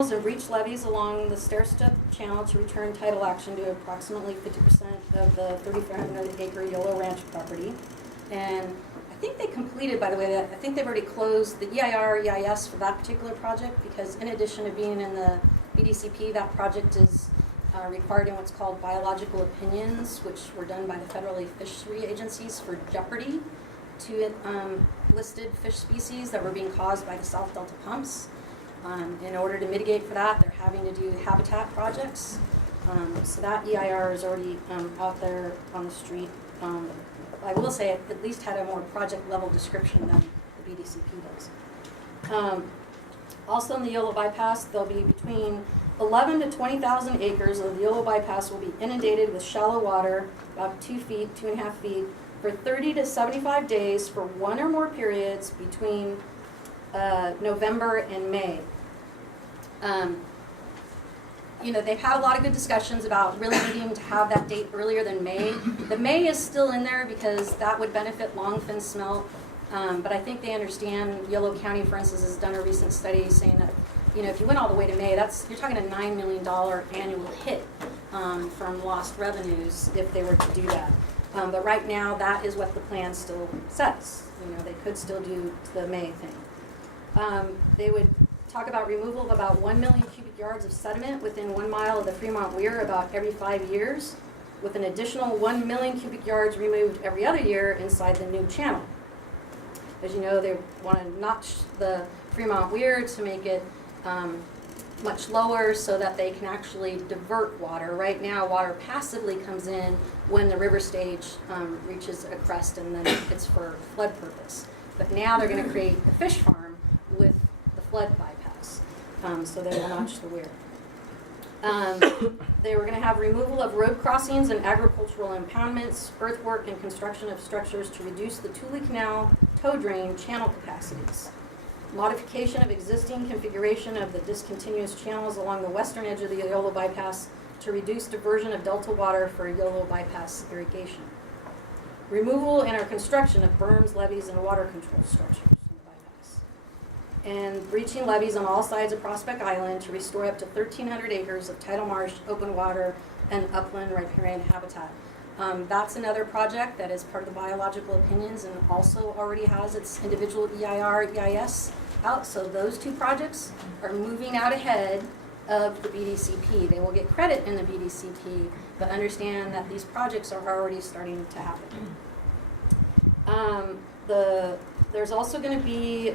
and breach levees along the stair-step channel to return title action to approximately 50% of the 3,500-acre YOLO Ranch property. And I think they completed, by the way, I think they've already closed the EIR, EIS for that particular project, because in addition to being in the BDCP, that project is required in what's called biological opinions, which were done by the federally fishery agencies for jeopardy to listed fish species that were being caused by the South Delta pumps. In order to mitigate for that, they're having to do habitat projects. So that EIR is already out there on the street. I will say it at least had a more project level description than the BDCP does. Also in the YOLO bypass, there'll be between 11 to 20,000 acres of the YOLO bypass will be inundated with shallow water, about 2 feet, 2.5 feet, for 30 to 75 days for one or more periods between November and May. You know, they've had a lot of good discussions about really needing to have that date earlier than May. The May is still in there because that would benefit longfin smelt, but I think they understand. Yolo County, for instance, has done a recent study saying that, you know, if you went all the way to May, you're talking a $9 million annual hit from lost revenues if they were to do that. But right now, that is what the plan still says. You know, they could still do the May thing. They would talk about removal of about 1 million cubic yards of sediment within 1 mile of the Fremont Weir about every 5 years, with an additional 1 million cubic yards removed every other year inside the new channel. As you know, they want to notch the Fremont Weir to make it much lower so that they can actually divert water. Right now, water passively comes in when the river stage reaches a crest, and then it's for flood purpose. But now they're going to create a fish farm with the flood bypass, so they will notch the weir. They were going to have removal of road crossings and agricultural impoundments, earthwork, and construction of structures to reduce the Tule Canal tow drain channel capacities. Modification of existing configuration of the discontinuous channels along the western edge of the YOLO bypass to reduce diversion of delta water for YOLO bypass irrigation. Removal and or construction of berms, levees, and water control structures in the bypass. And breaching levees on all sides of Prospect Island to restore up to 1,300 acres of tidal marsh, open water, and upland riparian habitat. That's another project that is part of the biological opinions and also already has its individual EIR, EIS out. So those two projects are moving out ahead of the BDCP. They will get credit in the BDCP, but understand that these projects are already starting to happen. There's also going to be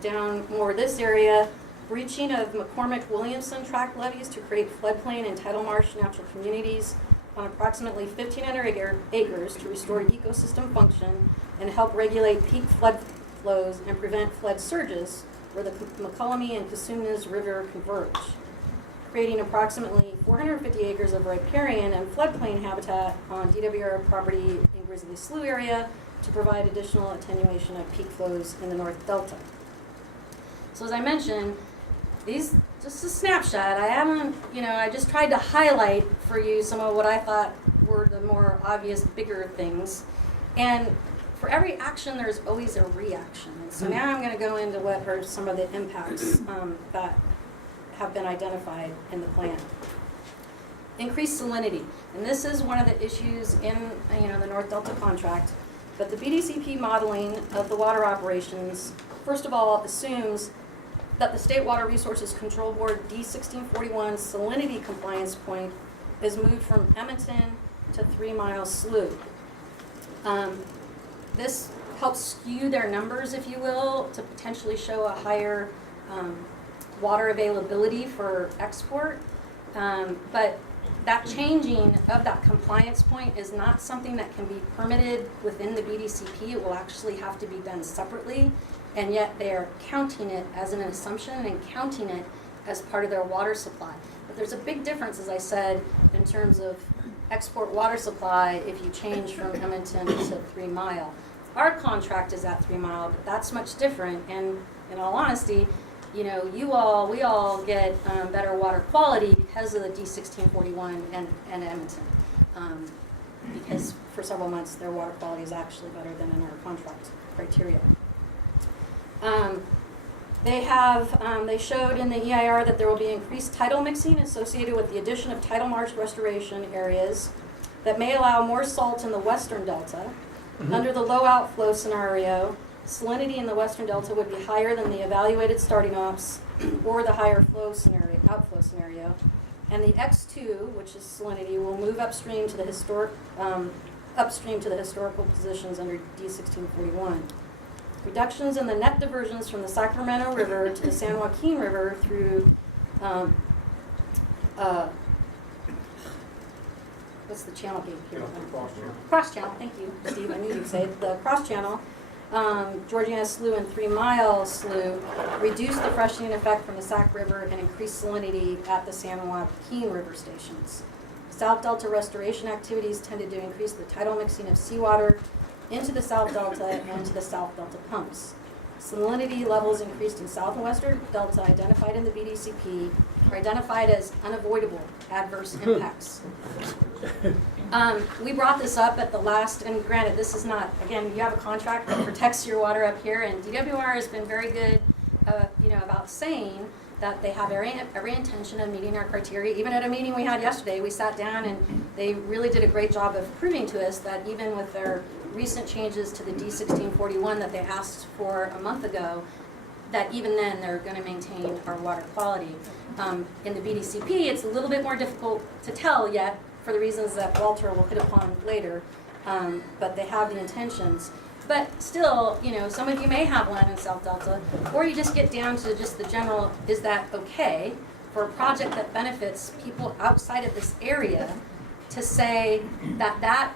down more this area, breaching of McCormick-Williamson tract levees to create floodplain and tidal marsh natural communities on approximately 1,500 acres to restore ecosystem function and help regulate peak flood flows and prevent flood surges where the McCullumee and Cosumnes River converge, creating approximately 450 acres of riparian and floodplain habitat on DWR property in Grizzly Slough area to provide additional attenuation of peak flows in the North Delta. So as I mentioned, these, just a snapshot, I just tried to highlight for you some of what I thought were the more obvious, bigger things. And for every action, there's always a reaction. And so now I'm going to go into what are some of the impacts that have been identified in the plan. Increased salinity. And this is one of the issues in the North Delta contract. But the BDCP modeling of the water operations, first of all, assumes that the State Water Resources Control Board D1641 salinity compliance point is moved from Edmonton to 3 Mile Slough. This helps skew their numbers, if you will, to potentially show a higher water availability for export. But that changing of that compliance point is not something that can be permitted within the BDCP. It will actually have to be done separately. And yet they are counting it as an assumption and counting it as part of their water supply. But there's a big difference, as I said, in terms of export water supply if you change from Edmonton to 3 Mile. Our contract is at 3 Mile, but that's much different. And in all honesty, we all get better water quality because of the D1641 and Edmonton. Because for several months their water quality is actually better than in our contract criteria. They have, they showed in the EIR that there will be increased tidal mixing associated with the addition of tidal marsh restoration areas that may allow more salt in the western delta. Under the low outflow scenario, salinity in the western delta would be higher than the evaluated starting ops or the higher flow scenario, outflow scenario. And the X2, which is salinity, will move upstream to the historical positions under D1641. Reductions in the net diversions from the Sacramento River to the San Joaquin River through what's the channel gate here? Cross channel, thank you, Steve, I knew you'd say it. The cross channel, Georgiana Slough and 3 Mile Slough, reduce the freshening effect from the Sac River and increase salinity at the San Joaquin River stations. South Delta restoration activities tended to increase the tidal mixing of seawater into the South Delta and to the South Delta pumps. Salinity levels increased in South and Western Delta identified in the BDCP are identified as unavoidable adverse impacts. We brought this up at the last, and granted, this is not, again, you have a contract that protects your water up here, and DWR has been very good, about saying that they have every intention of meeting our criteria. Even at a meeting we had yesterday, we sat down and they really did a great job of proving to us that even with their recent changes to the D1641 that they asked for a month ago, that even then they're going to maintain our water quality. In the BDCP, it's a little bit more difficult to tell yet for the reasons that Walter will hit upon later, but they have the intentions. But still, some of you may have land in South Delta, or you just get down to just the general, is that okay for a project that benefits people outside of this area to say that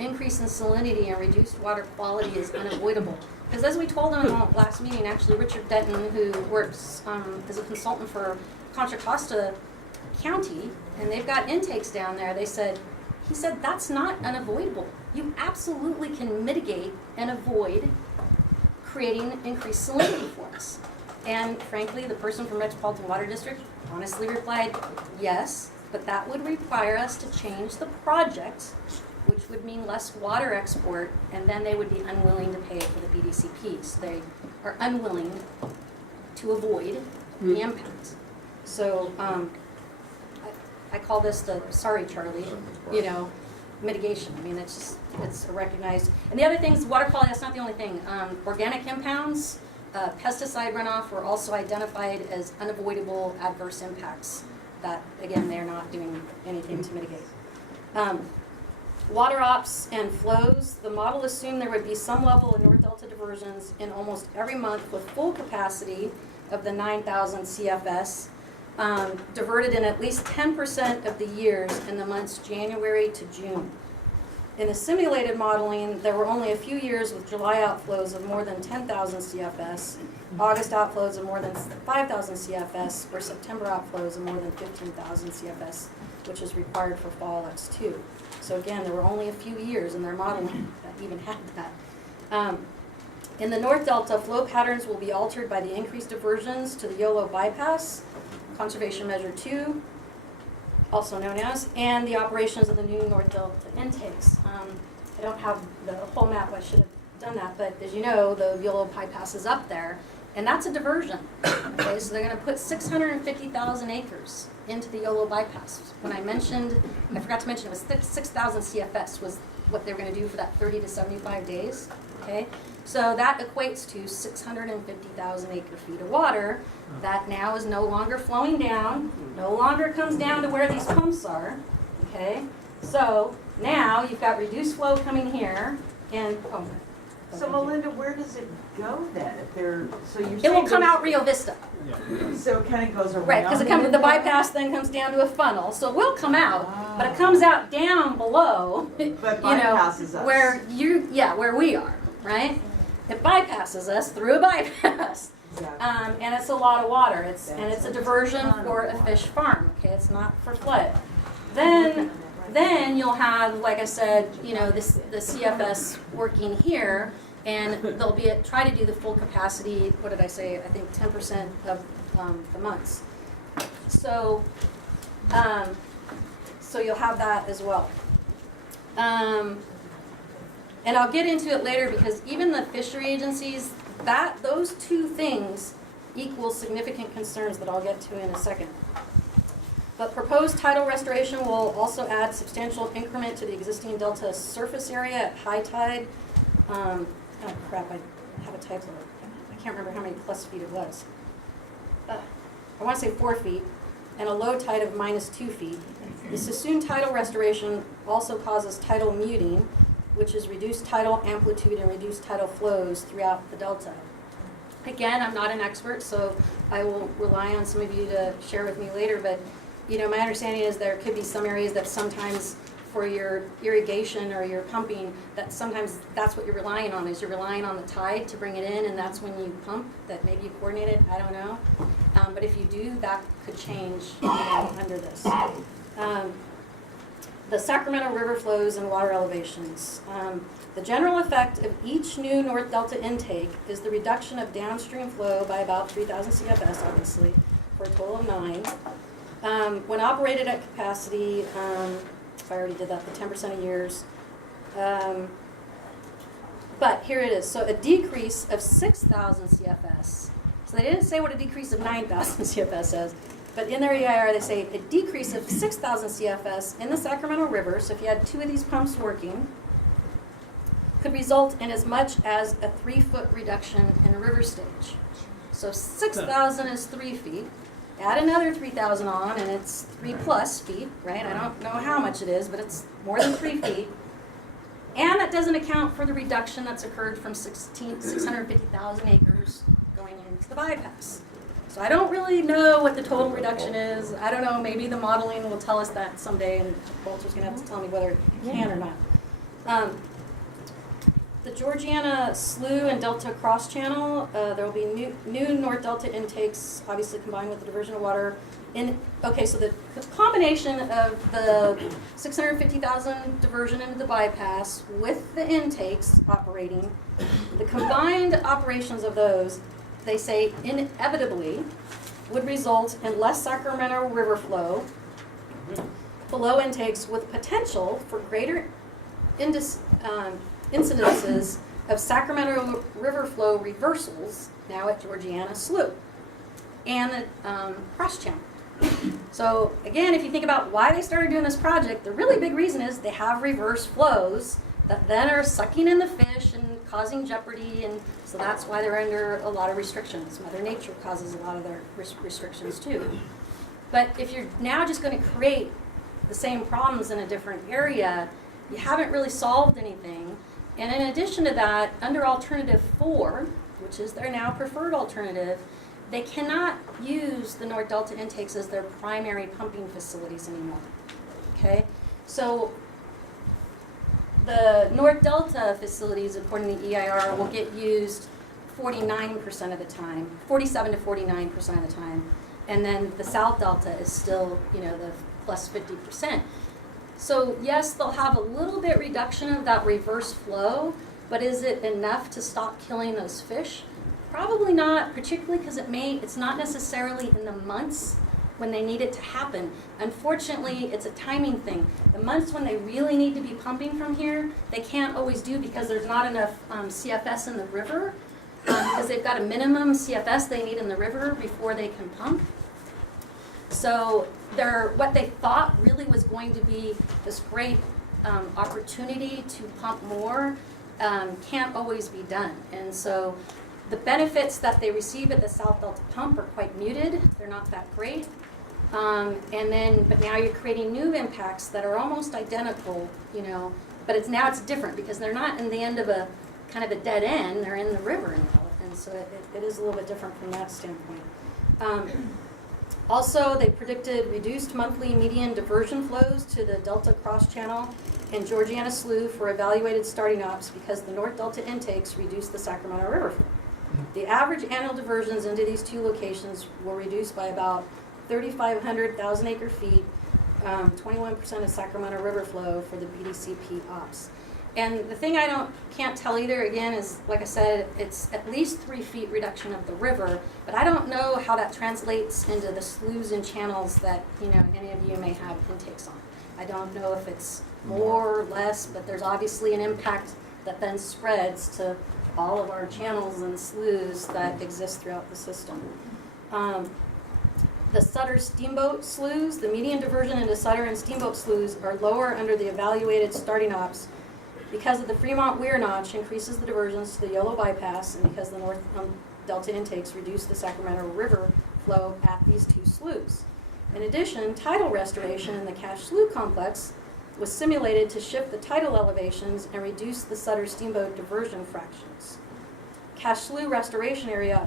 increase in salinity and reduced water quality is unavoidable? Because as we told them in the last meeting, actually Richard Denton, who works as a consultant for Contra Costa County, and they've got intakes down there, he said that's not unavoidable. You absolutely can mitigate and avoid creating increased salinity for us. And frankly, the person from Metropolitan Water District honestly replied, yes, but that would require us to change the project, which would mean less water export, and then they would be unwilling to pay for the BDCP. So they are unwilling to avoid the impact. So I call this the sorry, Charlie, mitigation. I mean, it's recognized. And the other things, water quality, that's not the only thing. Organic impounds, pesticide runoff were also identified as unavoidable adverse impacts that, again, they're not doing anything to mitigate. Water ops and flows, the model assumed there would be some level of North Delta diversions in almost every month with full capacity of the 9,000 CFS, diverted in at least 10% of the years in the months January to June. In the simulated modeling, there were only a few years with July outflows of more than 10,000 CFS, August outflows of more than 5,000 CFS, or September outflows of more than 15,000 CFS, which is required for fall X2. So again, there were only a few years in their modeling that even had that. In the North Delta, flow patterns will be altered by the increased diversions to the YOLO bypass, Conservation Measure 2, also known as, and the operations of the new North Delta intakes. I don't have the whole map, I should have done that, but as you know, the YOLO bypass is up there, and that's a diversion. Okay, so they're going to put 650,000 acres into the YOLO bypass. When I forgot to mention, it was 6,000 CFS was what they were going to do for that 30 to 75 days. Okay, so that equates to 650,000 acre feet of water that now is no longer flowing down, no longer comes down to where these pumps are. Okay, so now you've got reduced flow coming here, and so Melinda, where does it go then? If they're it will come out Rio Vista. So it kind of goes around. Right, because the bypass then comes down to a funnel, so it will come out, but it comes out down below. But bypasses us. Where we are, right? It bypasses us through a bypass. Yeah. And it's a lot of water. It's a diversion for a fish farm. Okay, it's not for flood. Then you'll have, like I said, the CFS working here, and they'll try to do the full capacity. What did I say? I think 10% of the months. So you'll have that as well. And I'll get into it later because even the fishery agencies, those two things equals significant concerns that I'll get to in a second. But proposed tidal restoration will also add substantial increment to the existing delta surface area at high tide. Oh crap, I have a typo. I can't remember how many plus feet it was. I want to say 4 feet, and a low tide of -2 feet. The Sassoon tidal restoration also causes tidal muting, which is reduced tidal amplitude and reduced tidal flows throughout the delta. Again, I'm not an expert, so I will rely on some of you to share with me later, but you know, my understanding is there could be some areas that sometimes for your irrigation or your pumping, that sometimes that's what you're relying on, is you're relying on the tide to bring it in, and that's when you pump, that maybe you coordinate it, I don't know. But if you do, that could change under this. The Sacramento River flows and water elevations. The general effect of each new North Delta intake is the reduction of downstream flow by about 3,000 CFS, obviously, for a total of 9. When operated at capacity, I already did that, the 10% of years. But here it is. So a decrease of 6,000 CFS. So they didn't say what a decrease of 9,000 CFS is, but in their EIR they say a decrease of 6,000 CFS in the Sacramento River, so if you had 2 of these pumps working, could result in as much as a 3-foot reduction in the river stage. So 6,000 is 3 feet. Add another 3,000 on, and it's 3+ feet, right? I don't know how much it is, but it's more than 3 feet. And that doesn't account for the reduction that's occurred from 650,000 acres going into the bypass. So I don't really know what the total reduction is. I don't know, maybe the modeling will tell us that someday, and Walter's going to have to tell me whether it can or not. The Georgiana Slough and Delta Cross Channel, there will be new North Delta intakes, obviously combined with the diversion of water. Okay, so the combination of the 650,000 diversion into the bypass with the intakes operating, the combined operations of those, they say inevitably would result in less Sacramento River flow below intakes, with potential for greater incidences of Sacramento River flow reversals now at Georgiana Slough and the cross channel. So again, if you think about why they started doing this project, the really big reason is they have reverse flows that then are sucking in the fish and causing jeopardy, and so that's why they're under a lot of restrictions. Mother Nature causes a lot of their restrictions too. But if you're now just going to create the same problems in a different area, you haven't really solved anything. And in addition to that, under Alternative 4, which is their now preferred alternative, they cannot use the North Delta intakes as their primary pumping facilities anymore. Okay? So the North Delta facilities, according to the EIR, will get used 49% of the time, 47 to 49% of the time. And then the South Delta is still, you know, the plus 50%. So yes, they'll have a little bit reduction of that reverse flow, but is it enough to stop killing those fish? Probably not, particularly because it's not necessarily in the months when they need it to happen. Unfortunately, it's a timing thing. The months when they really need to be pumping from here, they can't always do because there's not enough CFS in the river, because they've got a minimum CFS they need in the river before they can pump. So what they thought really was going to be this great opportunity to pump more can't always be done. And so the benefits that they receive at the South Delta pump are quite muted. They're not that great. But now you're creating new impacts that are almost identical, you know, but now it's different because they're not in the end of a kind of a dead end. They're in the river now. And so it is a little bit different from that standpoint. Also, they predicted reduced monthly median diversion flows to the Delta Cross Channel and Georgiana Slough for evaluated starting ops because the North Delta intakes reduce the Sacramento River flow. The average annual diversions into these two locations will reduce by about 3,500 acre feet, 21% of Sacramento River flow for the BDCP ops. And the thing I can't tell either, again, is, like I said, it's at least 3 feet reduction of the river, but I don't know how that translates into the sloughs and channels that, you know, any of you may have intakes on. I don't know if it's more or less, but there's obviously an impact that then spreads to all of our channels and sloughs that exist throughout the system. The Sutter Steamboat sloughs, the median diversion into Sutter and Steamboat sloughs are lower under the evaluated starting ops because of the Fremont Weir Notch increases the diversions to the Yolo bypass, and because the North Delta intakes reduce the Sacramento River flow at these two sloughs. In addition, tidal restoration in the Cache Slough complex was simulated to shift the tidal elevations and reduce the Sutter Steamboat diversion fractions. Cache Slough restoration area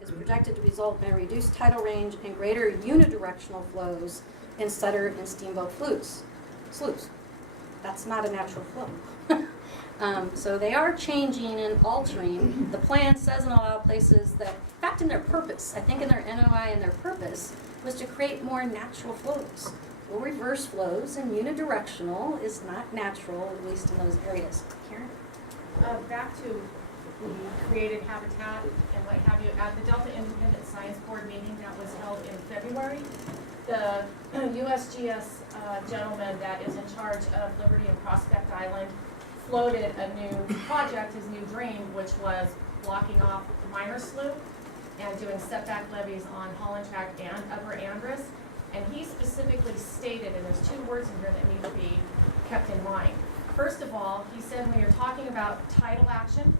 is projected to result in a reduced tidal range and greater unidirectional flows in Sutter and Steamboat sloughs. That's not a natural flow. So they are changing and altering. The plan says in a lot of places that, in fact in their purpose, I think in their NOI and their purpose, was to create more natural flows. Well, reverse flows and unidirectional is not natural, at least in those areas. Karen? Back to the created habitat and what have you, at the Delta Independent Science Board meeting that was held in February, the USGS gentleman that is in charge of Liberty and Prospect Island floated a new project, his new dream, which was blocking off Minor Slough and doing setback levees on Holland Tract and Upper Andress. And he specifically stated, and there's two words in here that need to be kept in mind. First of all, he said when you're talking about tidal action,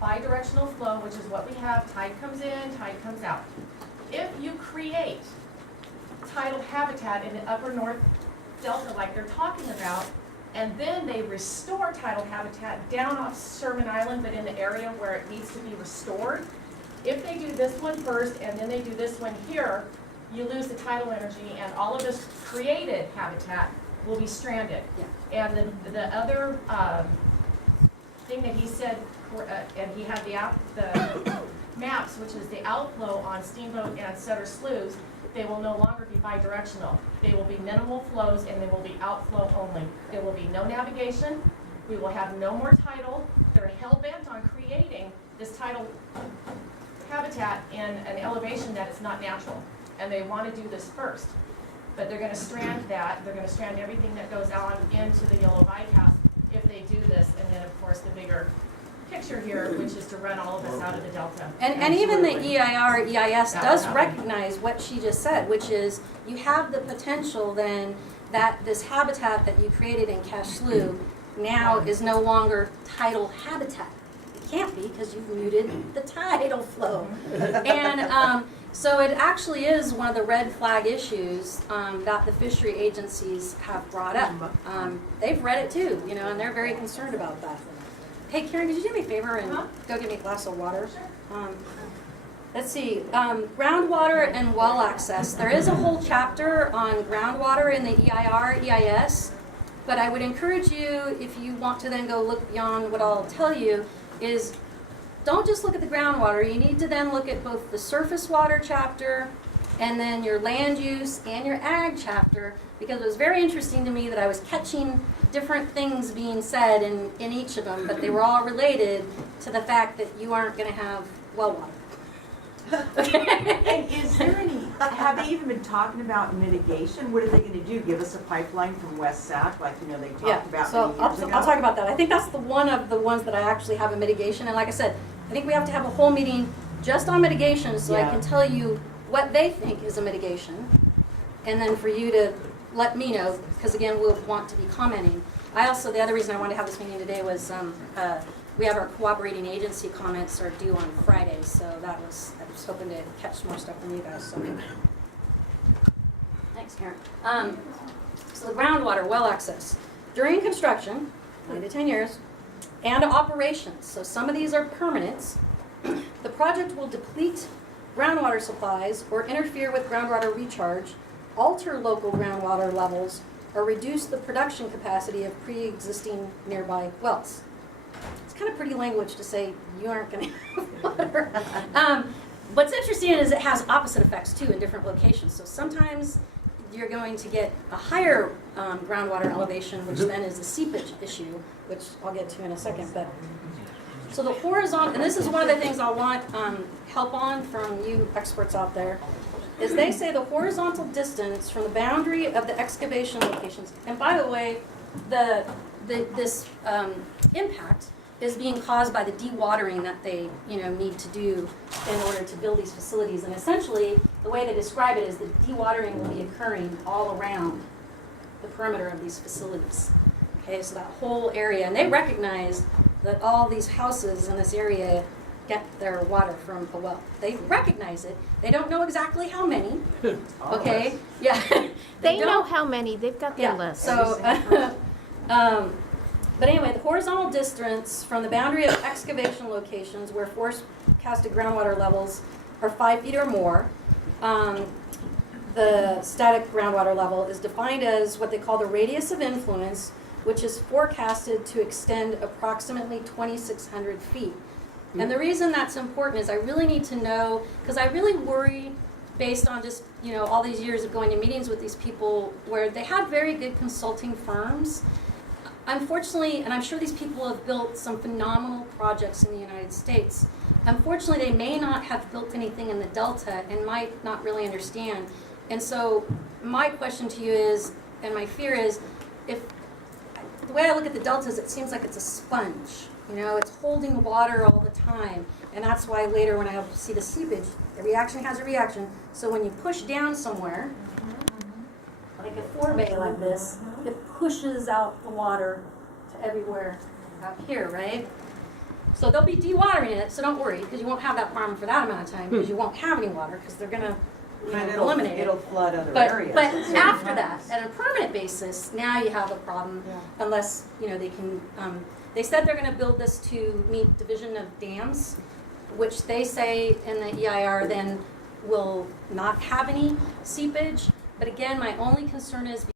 bidirectional flow, which is what we have, tide comes in, tide comes out. If you create tidal habitat in the upper North Delta like they're talking about, and then they restore tidal habitat down off Sherman Island, but in the area where it needs to be restored, if they do this one first and then they do this one here, you lose the tidal energy and all of this created habitat will be stranded. Yeah. And the other thing that he said, and he had the maps, which is the outflow on Steamboat and Sutter sloughs, they will no longer be bidirectional. They will be minimal flows and they will be outflow only. There will be no navigation. We will have no more tidal. They're hell-bent on creating this tidal habitat in an elevation that is not natural. And they want to do this first. But they're going to strand that. They're going to strand everything that goes on into the Yolo bypass if they do this. And then, of course, the bigger picture here, which is to run all of us out of the Delta. And even the EIR, EIS does recognize what she just said, which is you have the potential then that this habitat that you created in Cache Slough now is no longer tidal habitat. It can't be because you've muted the tidal flow. And so it actually is one of the red flag issues that the fishery agencies have brought up. They've read it too, you know, and they're very concerned about that. Hey, Karen, could you do me a favor and go get me a glass of water? Let's see, groundwater and well access. There is a whole chapter on groundwater in the EIR, EIS, but I would encourage you, if you want to then go look beyond what I'll tell you, is don't just look at the groundwater. You need to then look at both the surface water chapter and then your land use and your ag chapter, because it was very interesting to me that I was catching different things being said in each of them, but they were all related to the fact that you aren't going to have well water. And is there any, have they even been talking about mitigation? What are they going to do? Give us a pipeline from West Sac, like, you know, they talked about so many years ago? I'll talk about that. I think that's the one of the ones that I actually have a mitigation. And like I said, I think we have to have a whole meeting just on mitigation so I can tell you what they think is a mitigation. And then for you to let me know, because again, we'll want to be commenting. I also, the other reason I wanted to have this meeting today was we have our cooperating agency comments are due on Fridays, so I was hoping to catch some more stuff from you guys. So. Thanks, Karen. So the groundwater well access. During construction, 9 to 10 years, and operations, so some of these are permanents, the project will deplete groundwater supplies or interfere with groundwater recharge, alter local groundwater levels, or reduce the production capacity of pre-existing nearby wells. It's kind of pretty language to say you aren't going to have water. What's interesting is it has opposite effects too in different locations. So sometimes you're going to get a higher groundwater elevation, which then is a seepage issue, which I'll get to in a second. But so the horizontal, and this is one of the things I want help on from you experts out there, is they say the horizontal distance from the boundary of the excavation locations. And by the way, this impact is being caused by the dewatering that they, need to do in order to build these facilities. And essentially, the way they describe it is the dewatering will be occurring all around the perimeter of these facilities. Okay, so that whole area, and they recognize that all these houses in this area get their water from a well. They recognize it. They don't know exactly how many. Okay, yeah. They know don't- how many, they've got their Yeah. list. So, but anyway, the horizontal distance from the boundary of excavation locations where forecasted groundwater levels are 5 feet or more, the static groundwater level is defined as what they call the radius of influence, which is forecasted to extend approximately 2,600 feet. And the reason that's important is I really need to know, because I really worry based on just, all these years of going to meetings with these people where they have very good consulting firms. Unfortunately, and I'm sure these people have built some phenomenal projects in the United States. Unfortunately, they may not have built anything in the Delta and might not really understand. And so my question to you is, and my fear is, if the way I look at the Delta is it seems like it's a sponge. It's holding water all the time. And that's why later when I see the seepage, a reaction has a reaction. So when you push down somewhere, like a forebay like this, it pushes out the water to everywhere out here, right? So they'll be dewatering it, so don't worry, because you won't have that problem for that amount of time, because you won't have any water, because they're going to eliminate it. It'll flood other But areas. after that, at a permanent basis, now you have a problem, unless, they can, they said they're going to build this to meet division of dams, which they say in the EIR then will not have any seepage. But again, my only concern is